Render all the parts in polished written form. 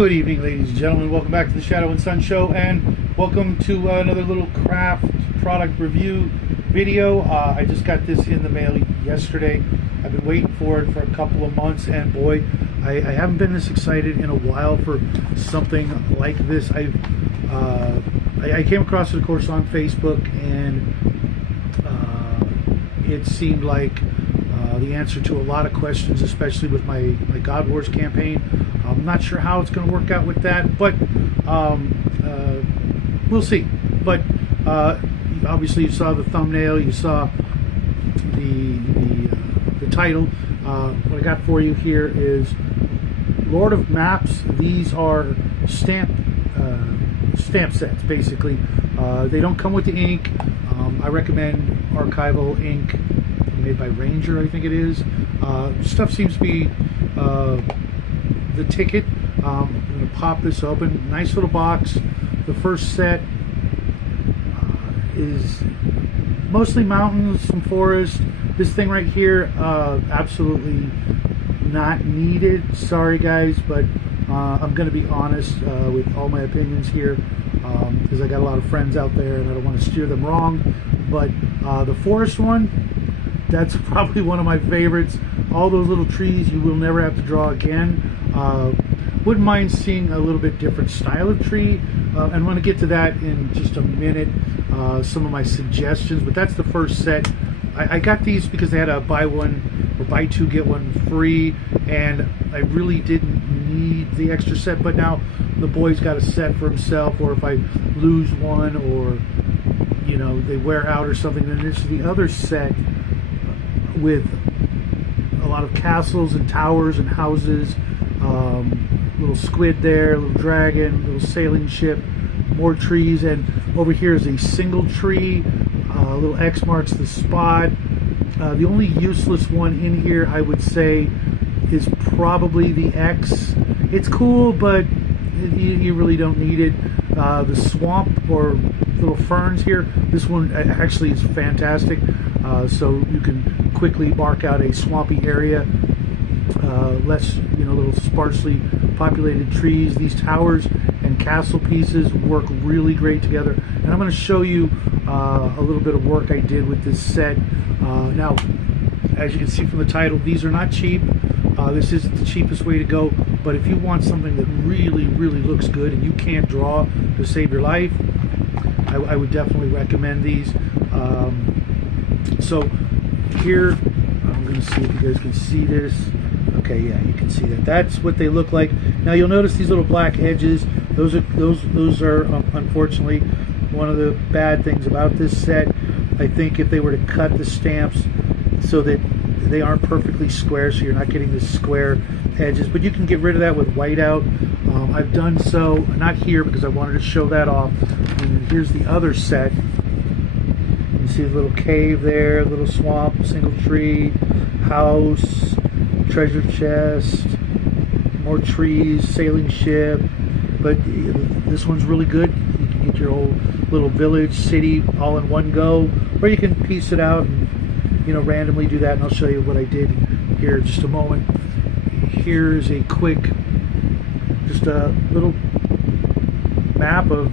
Good evening, ladies and gentlemen. Welcome back to the Shadow and Sun Show, and welcome to another little craft product review video. I just got this in the mail yesterday. I've been waiting for it for a couple of months, and boy, I haven't been this excited in a while for something like this. I came across it, of course, on Facebook, and it seemed like the answer to a lot of questions, especially with my God Wars campaign. I'm not sure how it's going to work out with that, but we'll see. But obviously, you saw the thumbnail, you saw the title. What I got for you here is Lord of Maps. These are stamp sets, basically. They don't come with the ink. I recommend archival ink made by Ranger, I think it is. Stuff seems to be the ticket. I'm going to pop this open. Nice little box. The first set is mostly mountains, some forest. This thing right here, absolutely not needed. Sorry guys, but I'm going to be honest with all my opinions here, because I got a lot of friends out there and I don't want to steer them wrong. But the forest one, that's probably one of my favorites. All those little trees you will never have to draw again. Wouldn't mind seeing a little bit different style of tree, and I'm going to get to that in just a minute, some of my suggestions. But that's the first set. I got these because they had a buy one or buy two get one free, and I really didn't need the extra set. But now the boy's got a set for himself, or if I lose one, or you know, they wear out or something, then this is the other set with a lot of castles and towers and houses, little squid there, little dragon, little sailing ship, more trees, and over here is a single tree. Little X marks the spot. The only useless one in here, I would say, is probably the X. It's cool, but you really don't need it. The swamp or little ferns here, this one actually is fantastic. So you can quickly mark out a swampy area, less, little sparsely populated trees. These towers and castle pieces work really great together, and I'm going to show you a little bit of work I did with this set. Now, as you can see from the title, these are not cheap. This isn't the cheapest way to go, but if you want something that really looks good and you can't draw to save your life, I would definitely recommend these. So here, I'm going to see if you guys can see this. Okay, yeah, you can see that. That's what they look like. Now you'll notice these little black edges. Those are unfortunately one of the bad things about this set. I think if they were to cut the stamps so that they aren't perfectly square, so you're not getting the square edges, but you can get rid of that with whiteout. I've done so, not here because I wanted to show that off. And here's the other set. You see a little cave there, little swamp, single tree, house, treasure chest, more trees, sailing ship. But this one's really good. You can get your whole little village, city, all in one go, or you can piece it out and randomly do that. And I'll show you what I did here in just a moment. Here's a quick, just a little map of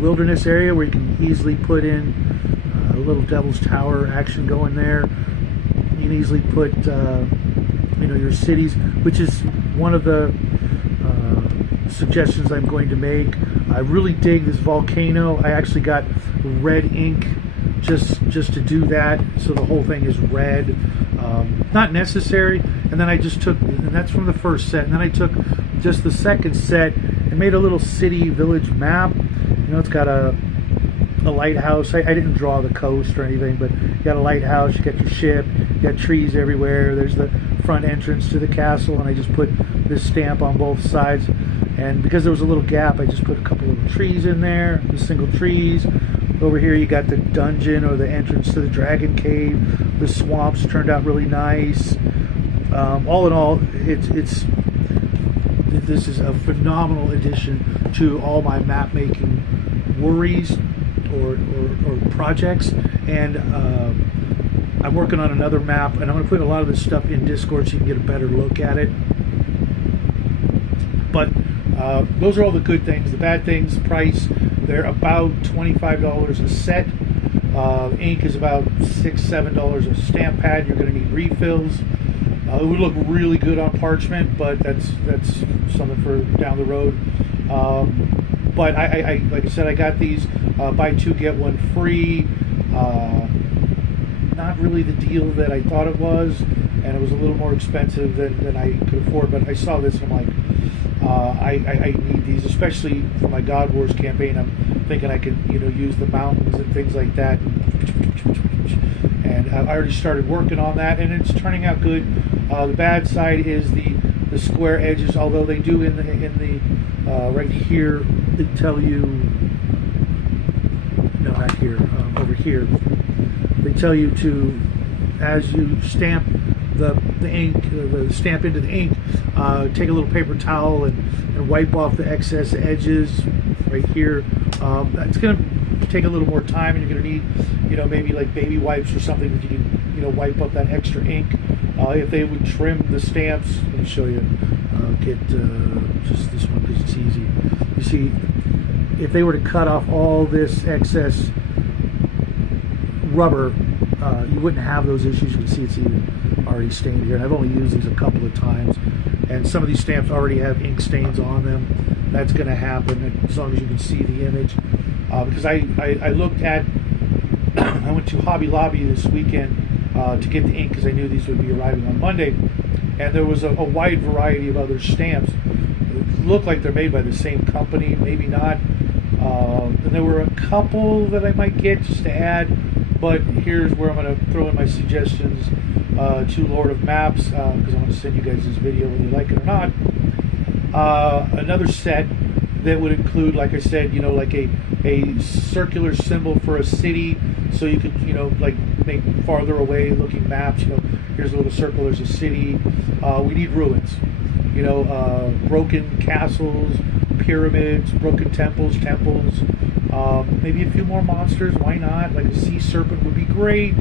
wilderness area where you can easily put in a little Devil's Tower action going there. You can easily put your cities, which is one of the suggestions I'm going to make. I really dig this volcano. I actually got red ink just to do that, so the whole thing is red. Not necessary. And then I just took, and that's from the first set, and then I took just the second set and made a little city village map. It's got a lighthouse. I didn't draw the coast or anything, but you got a lighthouse, you got your ship, you got trees everywhere. There's the front entrance to the castle, and I just put this stamp on both sides. And because there was a little gap, I just put a couple little trees in there, the single trees. Over here you got the dungeon or the entrance to the dragon cave. The swamps turned out really nice. All in all, this is a phenomenal addition to all my map making worries or projects. And I'm working on another map, and I'm going to put a lot of this stuff in Discord so you can get a better look at it. But Those are all the good things. The bad things, price, they're about $25 a set. Ink is about $6-7 a stamp pad. You're going to need refills. It would look really good on parchment, but that's something for down the road. But I like I said, I got these buy two get one free. Not really the deal that I thought it was, and it was a little more expensive than I could afford. But I saw this and I'm like, I need these, especially for my God Wars campaign. I'm thinking I could use the mountains and things like that. And I already started working on that, and it's turning out good. The bad side is the square edges, although they do in the right here they tell you, no, not here, over here, they tell you to, as you stamp the ink, the stamp into the ink, take a little paper towel and wipe off the excess edges right here. That's going to take a little more time, and you're going to need, maybe like baby wipes or something that you can, wipe up that extra ink. If they would trim the stamps, let me show you. Get just this one because it's easy. You see, if they were to cut off all this excess rubber, you wouldn't have those issues. You can see it's even already stained here, and I've only used these a couple of times, and some of these stamps already have ink stains on them. That's going to happen as long as you can see the image, because I looked at I went to Hobby Lobby this weekend to get the ink because I knew these would be arriving on Monday, and there was a wide variety of other stamps. It looked like they're made by the same company, maybe not, and there were a couple that I might get just to add, but here's where I'm going to throw in my suggestions to Lord of Maps, because I want to send you guys this video whether you like it or not. Another set that would include, like I said, like a circular symbol for a city, so you could, like make farther away looking maps. Here's a little circle, there's a city. We need ruins, broken castles, pyramids, broken temples, maybe a few more monsters, why not? Like a sea serpent would be great.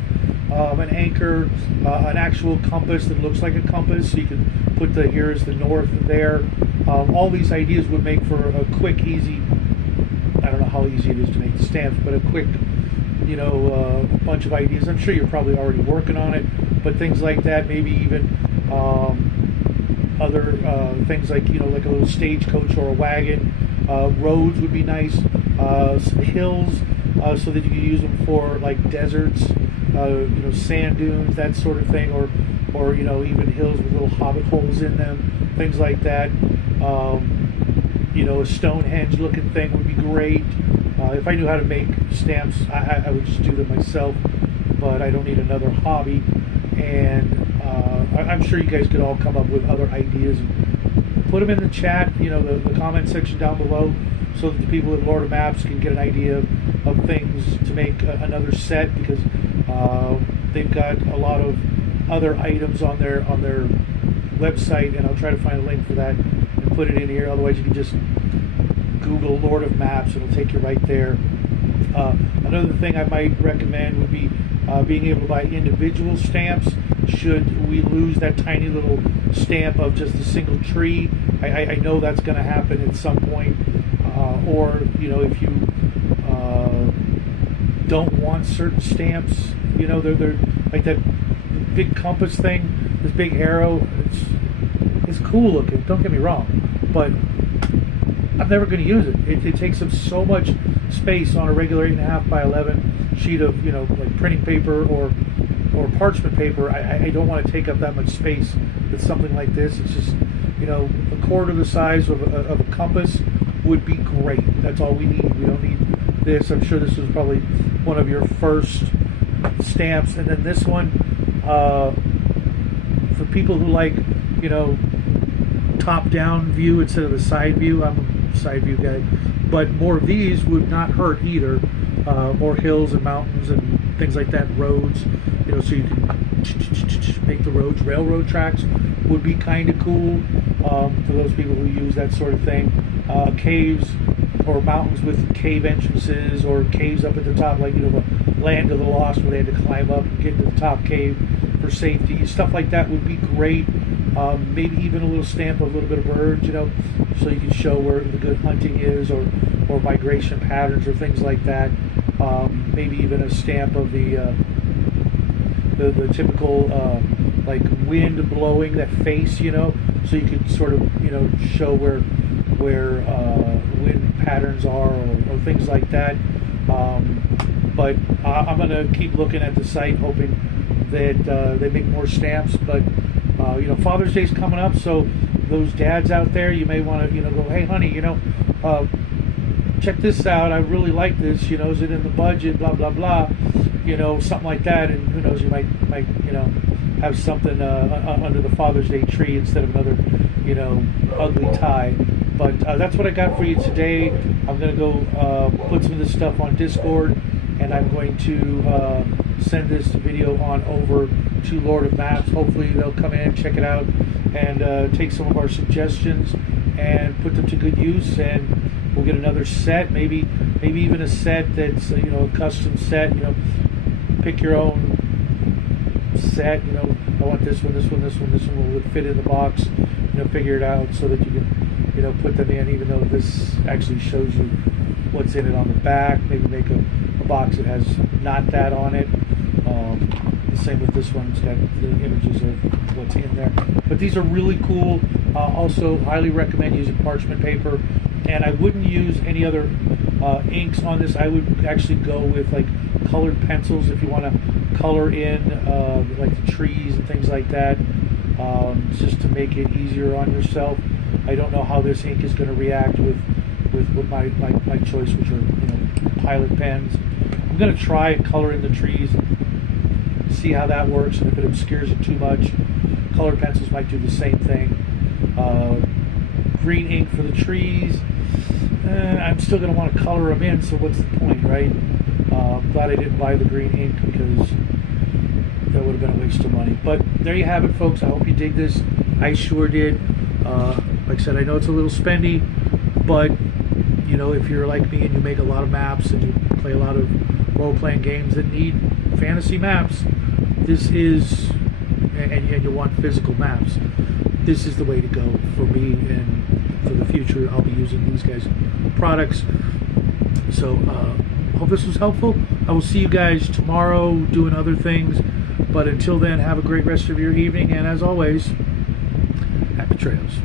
An anchor, an actual compass that looks like a compass, so you can put here's the north there. All these ideas would make for a quick, easy, I don't know how easy it is to make the stamps, but a quick, bunch of ideas. I'm sure you're probably already working on it, but things like that, maybe even other things like, like a little stagecoach or a wagon. Roads would be nice, some hills, so that you can use them for like deserts, sand dunes, that sort of thing, or even hills with little hobbit holes in them, things like that. A Stonehenge looking thing would be great. If I knew how to make stamps, I would just do them myself, but I don't need another hobby. And I'm sure you guys could all come up with other ideas and put them in the chat, the comment section down below, so that the people at Lord of Maps can get an idea of things to make another set, because they've got a lot of other items on their website, and I'll try to find a link for that and put it in here. Otherwise, you can just Google Lord of Maps, it'll take you right there. Another thing I might recommend would be being able to buy individual stamps should we lose that tiny little stamp of just a single tree. I know that's going to happen at some point, or if you don't want certain stamps, they're like that big compass thing, this big arrow. It's cool looking, don't get me wrong, but I'm never going to use it. It takes up so much space on a regular 8.5 by 11 sheet of like printing paper or parchment paper. I don't want to take up that much space with something like this. It's just a quarter the size of a compass would be great. That's all we need. We don't need this. I'm sure this was probably one of your first stamps, and then this one for people who like top down view instead of the side view. I'm a side view guy, but more of these would not hurt either. More hills and mountains and things like that, roads, so you can make the roads, railroad tracks would be kind of cool for those people who use that sort of thing. Caves or mountains with cave entrances, or caves up at the top, like the Land of the Lost, where they had to climb up and get to the top cave for safety. Stuff like that would be great. maybe even a little stamp of a little bit of birds, you know, so you can show where the good hunting is, or migration patterns or things like that. Maybe even a stamp of the typical like wind blowing that face, you know, so you can sort of, you know, show where wind patterns are, or things like that. But I'm gonna keep looking at the site, hoping that they make more stamps. But you know, Father's Day's coming up, so those dads out there, you may want to, you know, go, hey honey, you know, check this out, I really like this, you know, is it in the budget, blah blah blah, you know, something like that. And who knows, you might you know, have something under the Father's Day tree instead of another, you know, ugly tie. But that's what I got for you today. I'm going to go put some of this stuff on Discord, and I'm going to send this video on over to Lord of Maps. Hopefully they'll come in, check it out, and take some of our suggestions and put them to good use, and we'll get another set, maybe even a set that's, you know, a custom set. You know, pick your own set. You know, I want this one, this one, this one, this one will fit in the box. You know, figure it out so that you can, you know, put them in, even though this actually shows you what's in it on the back. Maybe make a box that has not that on it. The same with this one, it's got the images of what's in there. But these are really cool. Also, highly recommend using parchment paper, and I wouldn't use any other inks on this. I would actually go with like colored pencils if you want to color in like the trees and things like that, just to make it easier on yourself. I don't know how this ink is going to react with my choice, which are, you know, pilot pens. I'm going to try and color in the trees, see how that works, and if it obscures it too much, colored pencils might do the same thing. Green ink for the trees, I'm still going to want to color them in, so what's the point, right? I'm glad I didn't buy the green ink, because that would have been a waste of money. But there you have it, folks. I hope you dig this. I sure did. Like I said, I know it's a little spendy, but you know, if you're like me and you make a lot of maps and you play a lot of role-playing games that need fantasy maps, this is, and you want physical maps, this is the way to go for me, and for the future I'll be using these guys' products. So hope this was helpful. I will see you guys tomorrow doing other things, but until then, have a great rest of your evening, and as always, happy trails.